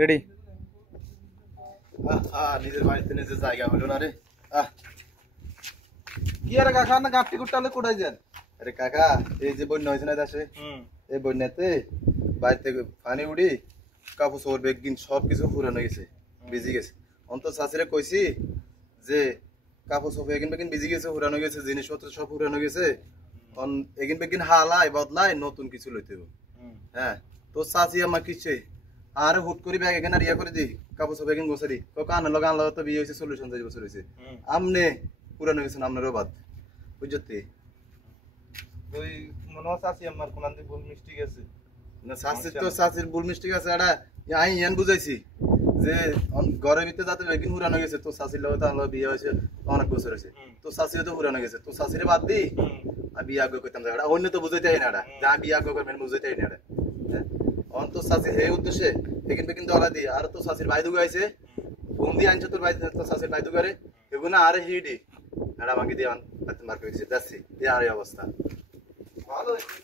Ready. নিজের বাড়িতে নিজের জায়গা হলো না রে। কি আরে কাকা না গাঁটটি কুট্টালে কোথায় যান? আরে কাকা, এই যে বন্যা হয়েছে না দেশে, এই বন্যাতে বাড়িতে পানি উড়ি কাপড় চোপড় বেগিন সব কিছু পুরানো গেছে, ভিজি গেছে। অন্ত চাষিরে কইছি যে কাপড় চোপড় এগিন বেগিন ভিজি গেছে, পুরানো গেছে, জিনিসপত্র সব পুরানো গেছে, এগিন বেগিন হালাই বদলাই নতুন কিছু লইতে হবে। হ্যাঁ, তো চাচি আমার কিচ্ছে আর হুট করি ব্যাগ এখানে আর ইয়া করে দি কাপড় চোপড় এগিন গোছারি কান লগা আনলো তো বিয়ে হয়েছে 40-50 বছর হয়েছে, আমনে পুরানো গেছে আপনারও বাদ বুঝতে। ওই মনে হচ্ছে আছি আমার কোনান দিয়ে ভুল মিস্টেক আছে। না শাশির তো শাশির ভুল মিস্টেক আছে। এটা আই ইয়ান বুঝাইছি যে ঘরের ভিতরে যাতে বেগিন হুরানো গেছে, তো শাশির লগে তো আমার বিয়ে হয়েছে অনেক বছর হয়েছে, তো শাশিও তো হুরানো গেছে, তো শাশিরে বাদ দি আর বিয়ে আগ্রহ করতাম এটা অন্য তো বুঝাইতে হয় না। এটা যা বিয়ে আগ্রহ করবেন বুঝাইতে হয় না। এটা অন তো শাশি হে উদ্দেশ্যে বেগিন বেগিন দলা দি আর তো শাশির ভাই দুগা আইছে ফোন দিয়ে আনছে তোর ভাই, তো শাশির ভাই দুগারে এগুলো আরে হিডি এটা আমাকে দিয়ে মার করে দিচ্ছে যাচ্ছি এই আর এই অবস্থা। ভালো হয়েছে।